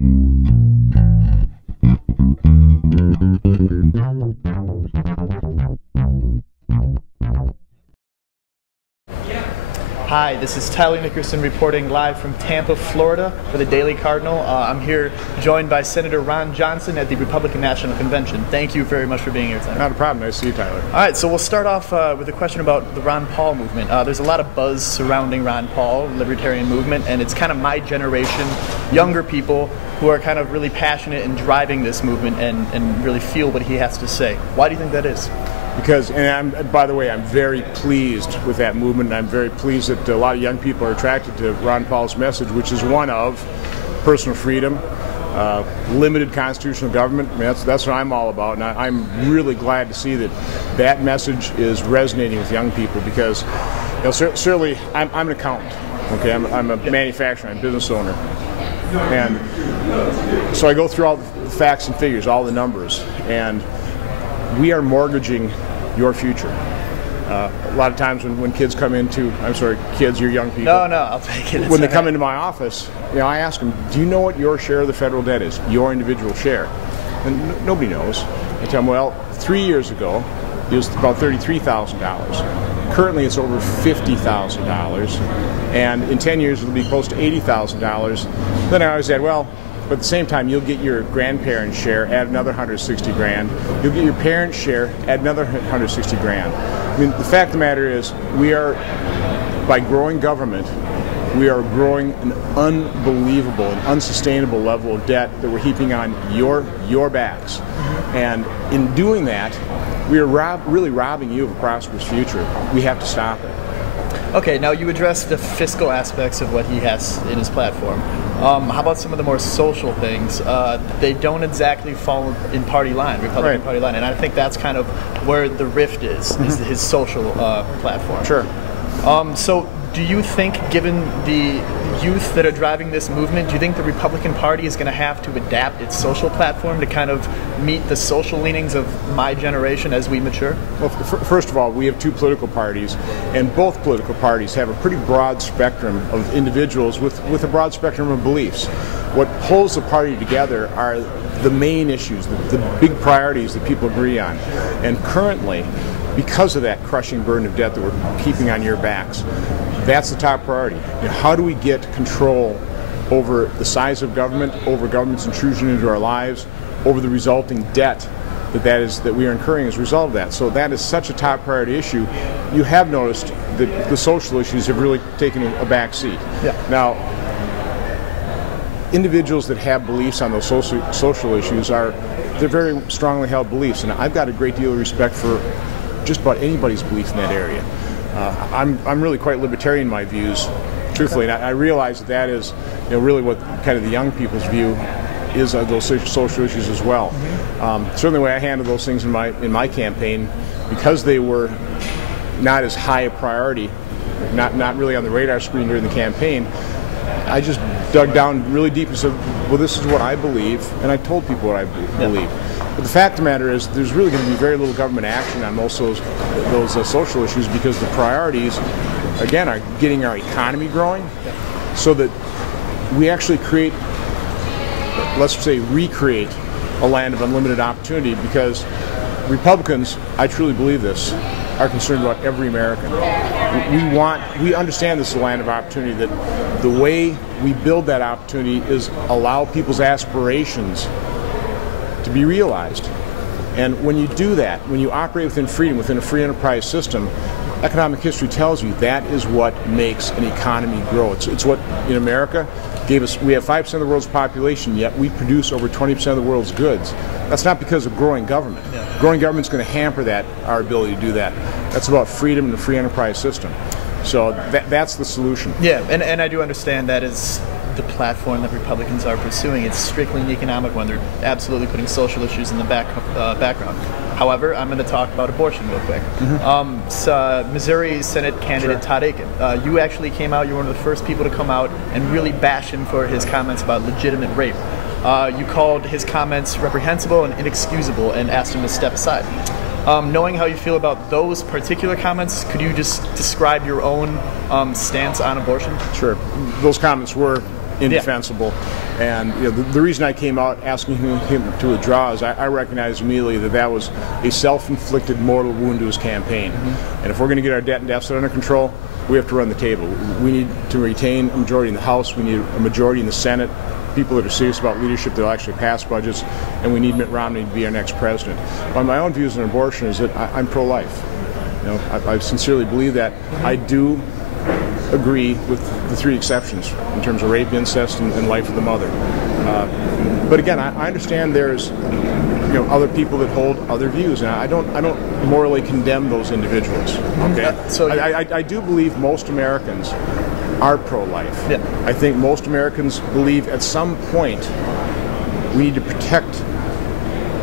Hi, this is Tyler Nickerson reporting live from Tampa, Florida for the Daily Cardinal. I'm here joined by Senator Ron Johnson at the Republican National Convention. Thank you very much for being here tonight. Not a problem. Nice to see you, Tyler. All right, so we'll start off with a question about the Ron Paul movement. There's a lot of buzz surrounding Ron Paul, libertarian movement, and it's kind of my generation, younger people who are kind of really passionate in driving this movement and really feel what he has to say. Why do you think that is? Because, and by the way, I'm very pleased with that movement, and I'm very pleased that a lot of young people are attracted to Ron Paul's message, which is one of personal freedom, limited constitutional government. I mean, that's what I'm all about, and I'm really glad to see that that message is resonating with young people, because certainly I'm an accountant, okay? I'm a manufacturer, I'm a business owner, and so I go through all the facts and figures, all the numbers, and we are mortgaging your future. A lot of times when kids come into, I'm sorry, kids, you're young people. No, I'll take it. When they come into my office, I ask them, do you know what your share of the federal debt is? Your individual share. And nobody knows. I tell them, well, 3 years ago, it was about $33,000. Currently, it's over $50,000. And in 10 years, it'll be close to $80,000. Then I always add, well, but at the same time, you'll get your grandparents' share, add another 160 grand. You'll get your parents' share, add another 160 grand. I mean, the fact of the matter is, we are, by growing government, we are growing an unbelievable and unsustainable level of debt that we're heaping on your backs. And in doing that, we are really robbing you of a prosperous future. We have to stop it. Okay, now you addressed the fiscal aspects of what he has in his platform. How about some of the more social things? They don't exactly fall in party line, Republican party line, and I think that's kind of where the rift is his social platform. Sure. So do you think, given the youth that are driving this movement, do you think the Republican Party is going to have to adapt its social platform to kind of meet the social leanings of my generation as we mature? Well, first of all, we have two political parties, and both political parties have a pretty broad spectrum of individuals with a broad spectrum of beliefs. What holds the party together are the main issues, the big priorities that people agree on. And currently, because of that crushing burden of debt that we're keeping on your backs, that's the top priority. How do we get control over the size of government, over government's intrusion into our lives, over the resulting debt that we are incurring as a result of that? So that is such a top priority issue. You have noticed that the social issues have really taken a back seat. Yeah. Now, individuals that have beliefs on those social issues they're very strongly held beliefs, and I've got a great deal of respect for just about anybody's belief in that area. I'm really quite libertarian in my views, truthfully, and I realize that is really what kind of the young people's view is of those social issues as well. Certainly the way I handled those things in my campaign, because they were not as high a priority, not really on the radar screen during the campaign, I just dug down really deep and said, well, this is what I believe, and I told people what I believe. But the fact of the matter is, there's really going to be very little government action on most of those social issues, because the priorities, again, are getting our economy growing so that we actually create, let's say, recreate a land of unlimited opportunity, because Republicans, I truly believe this, are concerned about every American. We understand this is a land of opportunity, that the way we build that opportunity is allow people's aspirations to be realized. And when you do that, when you operate within freedom, within a free enterprise system, economic history tells you that is what makes an economy grow. It's what, in America, we have 5% of the world's population, yet we produce over 20% of the world's goods. That's not because of growing government. Growing government's going to hamper our ability to do that. That's about freedom and the free enterprise system. So that's the solution. Yeah, and I do understand that is the platform that Republicans are pursuing. It's strictly an economic one. They're absolutely putting social issues in the background. However, I'm going to talk about abortion real quick. Missouri Senate candidate Todd Aiken, you actually came out, you were one of the first people to come out and really bash him for his comments about legitimate rape. You called his comments reprehensible and inexcusable and asked him to step aside. Knowing how you feel about those particular comments, could you just describe your own stance on abortion? Sure. Those comments were indefensible. And the reason I came out asking him to withdraw is I recognized immediately that was a self-inflicted mortal wound to his campaign. And if we're going to get our debt and deficit under control, we have to run the table. We need to retain a majority in the House. We need a majority in the Senate. People that are serious about leadership that will actually pass budgets, and we need Mitt Romney to be our next president. But my own views on abortion is that I'm pro-life. I sincerely believe that. I do agree with the 3 exceptions in terms of rape, incest, and life of the mother. But again, I understand there's other people that hold other views, and I don't morally condemn those individuals. Okay, so I do believe most Americans are pro-life. Yeah. I think most Americans believe at some point we need to protect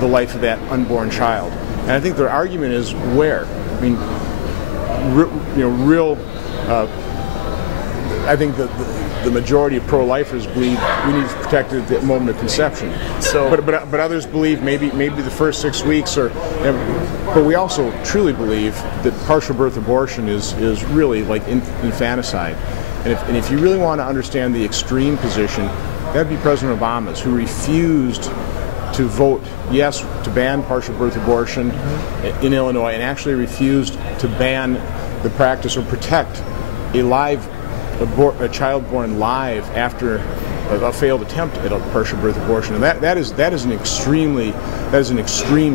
the life of that unborn child, and I think their argument is where. I mean, I think the majority of pro-lifers believe we need to protect it at the moment of conception. So, but others believe maybe the first 6 weeks, but we also truly believe that partial birth abortion is really like infanticide. And if you really want to understand the extreme position, that would be President Obama's, who refused to vote yes to ban partial birth abortion in Illinois, and actually refused to ban the practice or protect a child born live after a failed attempt at a partial birth abortion. And that is an extreme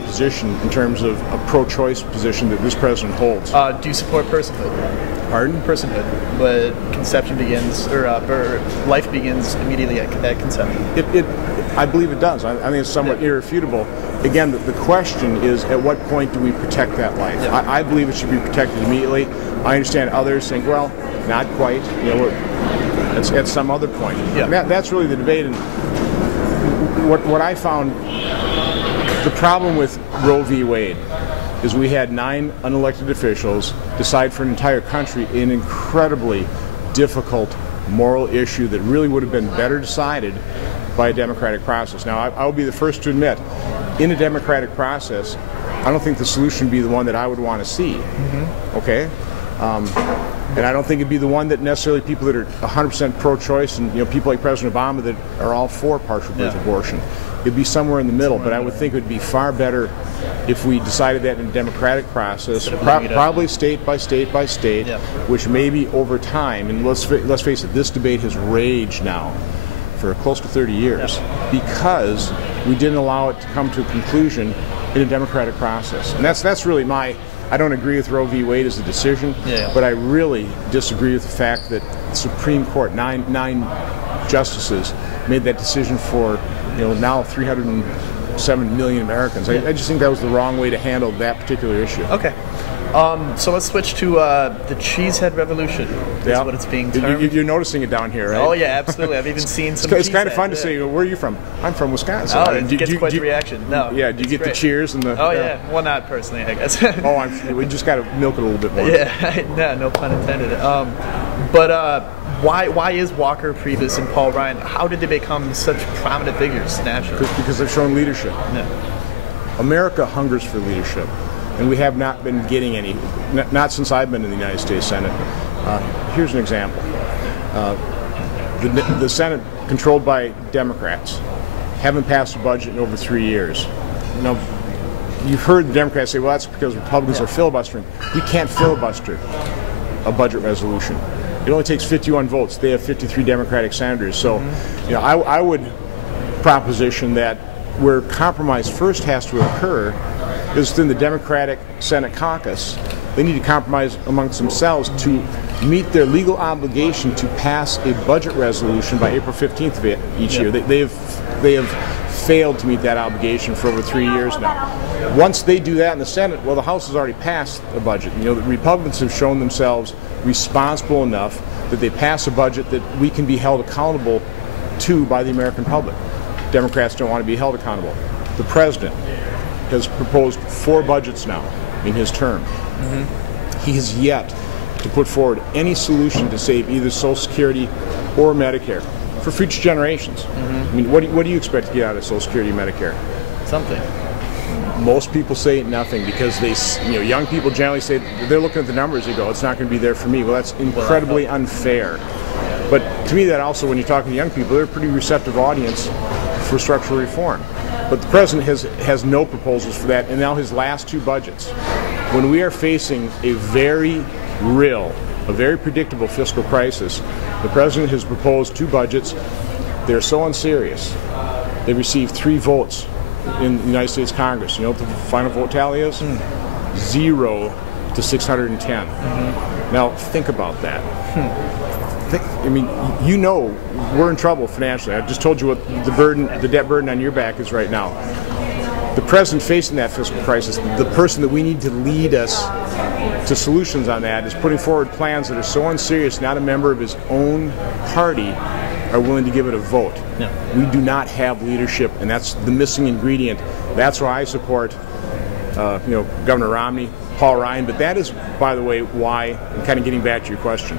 position in terms of a pro-choice position that this president holds. Do you support personhood? Pardon? Personhood, but conception begins, or life begins immediately at conception. I believe it does. I think it's somewhat irrefutable. Again, the question is, at what point do we protect that life? Yeah. I believe it should be protected immediately. I understand others saying, well, not quite. It's at some other point. Yeah. That's really the debate. And what I found, the problem with Roe v. Wade is we had 9 unelected officials decide for an entire country an incredibly difficult moral issue that really would have been better decided by a democratic process. Now, I will be the first to admit, in a democratic process, I don't think the solution would be the one that I would want to see. Okay? And I don't think it'd be the one that necessarily people that are 100% pro-choice and people like President Obama that are all for partial birth abortion. It'd be somewhere in the middle, but I would think it would be far better if we decided that in a democratic process, probably state by state by state, which maybe over time, and let's face it, this debate has raged now for close to 30 years because we didn't allow it to come to a conclusion in a democratic process. And that's really I don't agree with Roe v. Wade as a decision, but I really disagree with the fact that the Supreme Court, nine justices, made that decision for now 307 million Americans. I just think that was the wrong way to handle that particular issue. Okay. So let's switch to the Cheesehead Revolution. That's what it's being termed. You're noticing it down here, right? Oh yeah, absolutely. I've even seen some. It's kind of fun to say. Where are you from? I'm from Wisconsin. Oh, and you get quite the reaction. No. Yeah. Do you get the cheers and the? Oh yeah. Well, not personally, I guess. We just got to milk it a little bit more. Yeah. No pun intended. But why is Walker, Priebus, and Paul Ryan? How did they become such prominent figures nationally? Because they've shown leadership. Yeah. America hungers for leadership. And we have not been getting any, not since I've been in the United States Senate. Here's an example. The Senate, controlled by Democrats, haven't passed a budget in over 3 years. Now, you've heard the Democrats say, well, that's because Republicans are filibustering. We can't filibuster a budget resolution. It only takes 51 votes. They have 53 Democratic senators. So, I would proposition that where compromise first has to occur is within the Democratic Senate caucus. They need to compromise amongst themselves to meet their legal obligation to pass a budget resolution by April 15th of each year. They have failed to meet that obligation for over 3 years now. Once they do that in the Senate, well, the House has already passed a budget. The Republicans have shown themselves responsible enough that they pass a budget that we can be held accountable to by the American public. Democrats don't want to be held accountable. The president has proposed 4 budgets now in his term. He has yet to put forward any solution to save either Social Security or Medicare for future generations. I mean, what do you expect to get out of Social Security and Medicare? Something. Most people say nothing because young people generally say they're looking at the numbers. They go, "It's not going to be there for me." Well, that's incredibly unfair. But to me, that also, when you're talking to young people, they're a pretty receptive audience for structural reform. But the president has no proposals for that, and now his last two budgets. When we are facing a very real, a very predictable fiscal crisis, the president has proposed two budgets. They're so unserious. They received 3 votes in the United States Congress. You know what the final vote tally is? 0 to 610. Now, think about that. I mean, you know we're in trouble financially. I just told you what the debt burden on your back is right now. The president facing that fiscal crisis, the person that we need to lead us to solutions on that, is putting forward plans that are so unserious, not a member of his own party are willing to give it a vote. Yeah. We do not have leadership, and that's the missing ingredient. That's why I support Governor Romney, Paul Ryan, but that is, by the way, why, I'm kind of getting back to your question,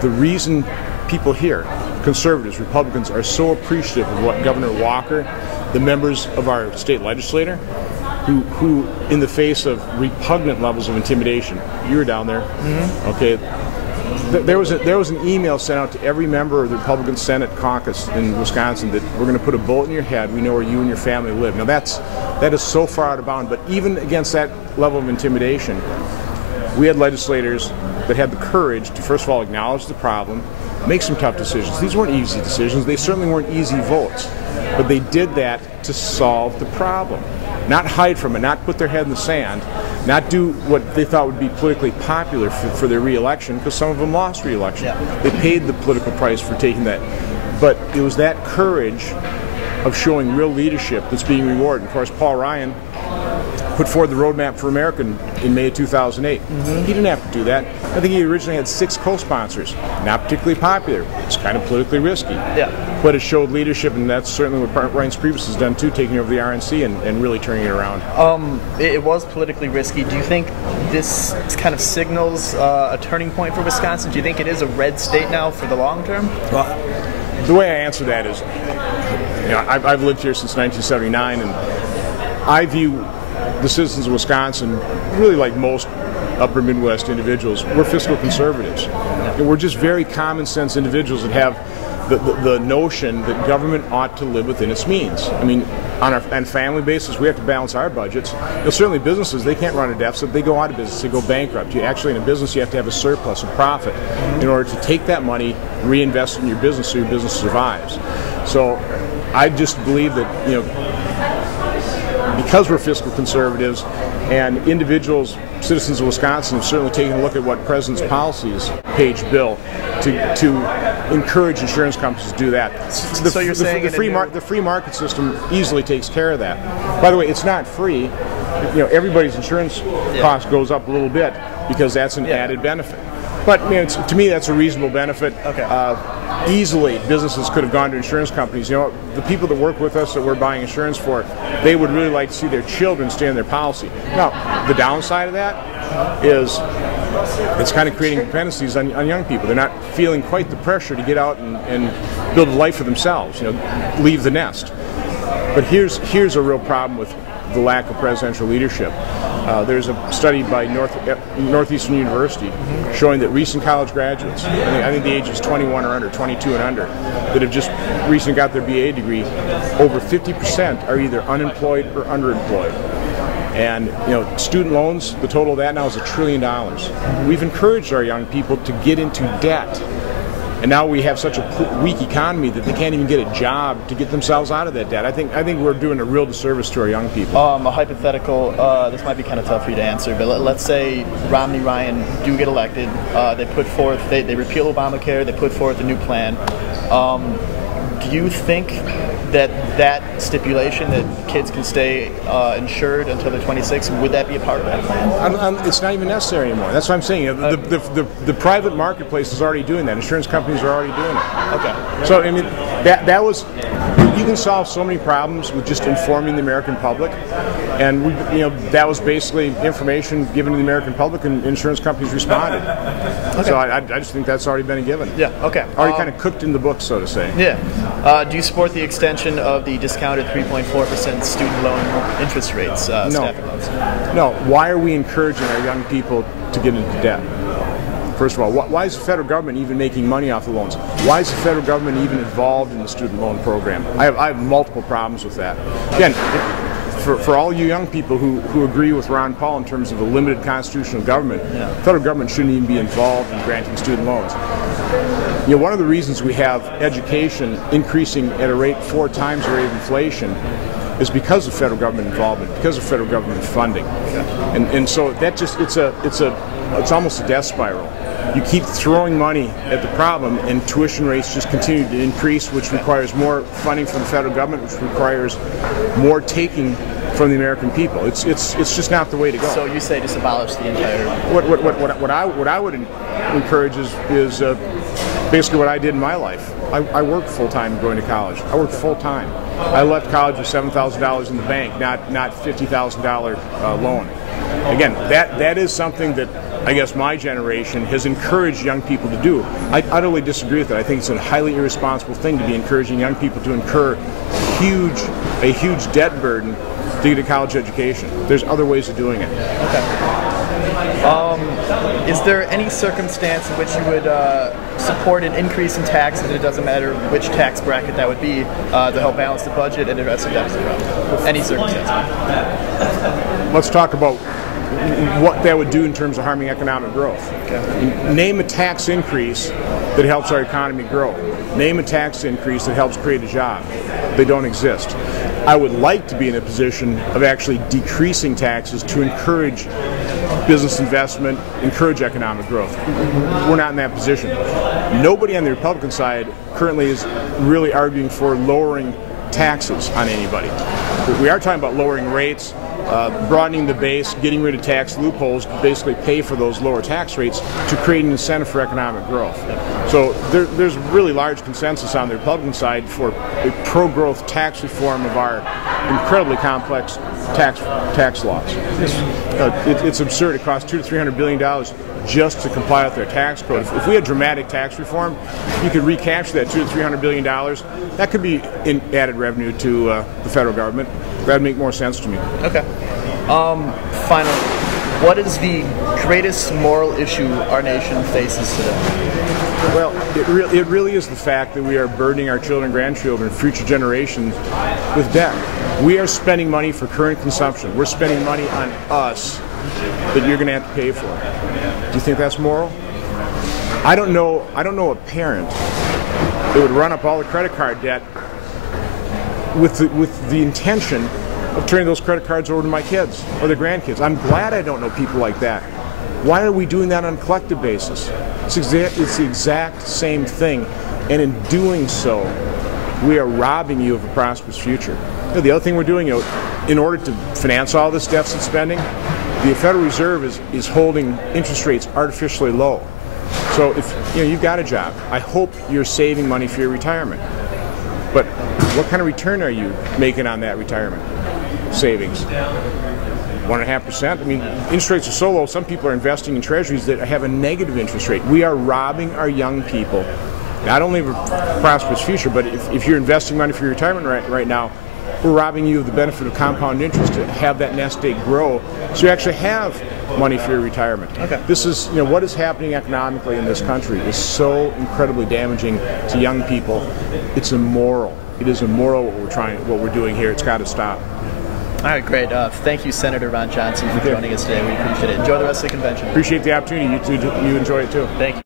the reason people here, conservatives, Republicans, are so appreciative of what Governor Walker, the members of our state legislature, who in the face of repugnant levels of intimidation, you were down there, okay, there was an email sent out to every member of the Republican Senate caucus in Wisconsin that we're going to put a bullet in your head. We know where you and your family live. Now that is so far out of bounds, but even against that level of intimidation, we had legislators that had the courage to, first of all, acknowledge the problem, make some tough decisions. These weren't easy decisions. They certainly weren't easy votes. But they did that to solve the problem. Not hide from it, not put their head in the sand, not do what they thought would be politically popular for their re-election, because some of them lost re-election. Yeah. They paid the political price for taking that. But it was that courage of showing real leadership that's being rewarded. Of course, Paul Ryan put forward the Roadmap for America in May of 2008. He didn't have to do that. I think he originally had 6 co-sponsors. Not particularly popular. It's kind of politically risky. Yeah. But it showed leadership, and that's certainly what Reince Priebus has done too, taking over the RNC and really turning it around. It was politically risky. Do you think this kind of signals a turning point for Wisconsin? Do you think it is a red state now for the long term? Well, the way I answer that is, I've lived here since 1979, and I view the citizens of Wisconsin really like most upper Midwest individuals. We're fiscal conservatives. And we're just very common sense individuals that have the notion that government ought to live within its means. I mean, on a family basis, we have to balance our budgets. Certainly businesses, they can't run a deficit. They go out of business. They go bankrupt. Actually, in a business, you have to have a surplus, a profit, in order to take that money, reinvest in your business so your business survives. So I just believe that, because we're fiscal conservatives and individuals, citizens of Wisconsin, have certainly taken a look at what President's policies page bill to encourage insurance companies to do that. So you're saying the free market system easily takes care of that. By the way, it's not free. Everybody's insurance cost goes up a little bit because that's an added benefit. But to me, that's a reasonable benefit. Okay. Easily, businesses could have gone to insurance companies. The people that work with us that we're buying insurance for, they would really like to see their children stay in their policy. Now, the downside of that is it's kind of creating dependencies on young people. They're not feeling quite the pressure to get out and build a life for themselves, leave the nest. But here's a real problem with the lack of presidential leadership. There's a study by Northeastern University showing that recent college graduates, I think the age is 21 or under, 22 and under, that have just recently got their BA degree, over 50% are either unemployed or underemployed. And student loans, the total of that now is $1 trillion. We've encouraged our young people to get into debt. And now we have such a weak economy that they can't even get a job to get themselves out of that debt. I think we're doing a real disservice to our young people. A hypothetical, this might be kind of tough for you to answer, but let's say Romney, Ryan do get elected. They repeal Obamacare. They put forth a new plan. Do you think that stipulation that kids can stay insured until they're 26, would that be a part of that plan? It's not even necessary anymore. That's what I'm saying. The private marketplace is already doing that. Insurance companies are already doing it. Okay. So that was, you can solve so many problems with just informing the American public, and that was basically information given to the American public, and insurance companies responded. Okay. So I just think that's already been a given. Yeah. Okay. Already kind of cooked in the book, so to say. Yeah. Do you support the extension of the discounted 3.4% student loan interest rates? No. Loans? No. Why are we encouraging our young people to get into debt? First of all, why is the federal government even making money off the loans? Why is the federal government even involved in the student loan program? I have multiple problems with that. Again, for all you young people who agree with Ron Paul in terms of a limited constitutional government, the federal government shouldn't even be involved in granting student loans. You know, one of the reasons we have education increasing at a rate 4 times the rate of inflation is because of federal government involvement, because of federal government funding, and so that just it's almost a death spiral. You keep throwing money at the problem, and tuition rates just continue to increase, which requires more funding from the federal government, which requires more taking from the American people. It's just not the way to go. So you say just abolish the entire. What I would encourage is basically what I did in my life. I worked full time going to college. I worked full time. I left college with $7,000 in the bank, not $50,000 loan. Again, that is something that I guess my generation has encouraged young people to do. I utterly disagree with it. I think it's a highly irresponsible thing to be encouraging young people to incur a huge debt burden to get a college education. There's other ways of doing it. Okay. Is there any circumstance in which you would support an increase in taxes, and it doesn't matter which tax bracket that would be, to help balance the budget and address the deficit problem? Any circumstance? Let's talk about what that would do in terms of harming economic growth. Okay. Name a tax increase that helps our economy grow. Name a tax increase that helps create a job. They don't exist. I would like to be in a position of actually decreasing taxes to encourage business investment, encourage economic growth. We're not in that position. Nobody on the Republican side currently is really arguing for lowering taxes on anybody. We are talking about lowering rates, broadening the base, getting rid of tax loopholes to basically pay for those lower tax rates to create an incentive for economic growth. So there's really large consensus on the Republican side for a pro-growth tax reform of our incredibly complex tax laws. It's absurd. It costs $200 to $300 billion just to comply with their tax code. If we had dramatic tax reform, you could recapture that $200 to $300 billion. That could be added revenue to the federal government. That'd make more sense to me. Okay. Finally, what is the greatest moral issue our nation faces today? Well, it really is the fact that we are burdening our children and grandchildren, future generations, with debt. We are spending money for current consumption. We're spending money on us that you're going to have to pay for. Do you think that's moral? I don't know a parent that would run up all the credit card debt with the intention of turning those credit cards over to my kids or their grandkids. I'm glad I don't know people like that. Why are we doing that on a collective basis? It's the exact same thing, and in doing so, we are robbing you of a prosperous future. You know, the other thing we're doing, in order to finance all this deficit spending, the Federal Reserve is holding interest rates artificially low. So if you've got a job, I hope you're saving money for your retirement. But what kind of return are you making on that retirement savings? 1.5%? I mean, interest rates are so low, some people are investing in treasuries that have a negative interest rate. We are robbing our young people, not only of a prosperous future, but if you're investing money for your retirement right now, we're robbing you of the benefit of compound interest to have that nest egg grow so you actually have money for your retirement. Okay. This is, what is happening economically in this country is so incredibly damaging to young people. It's immoral. It is immoral what we're doing here. It's got to stop. All right, great. Thank you, Senator Ron Johnson, for joining us today. We appreciate it. Enjoy the rest of the convention. Appreciate the opportunity. You enjoy it too. Thank you.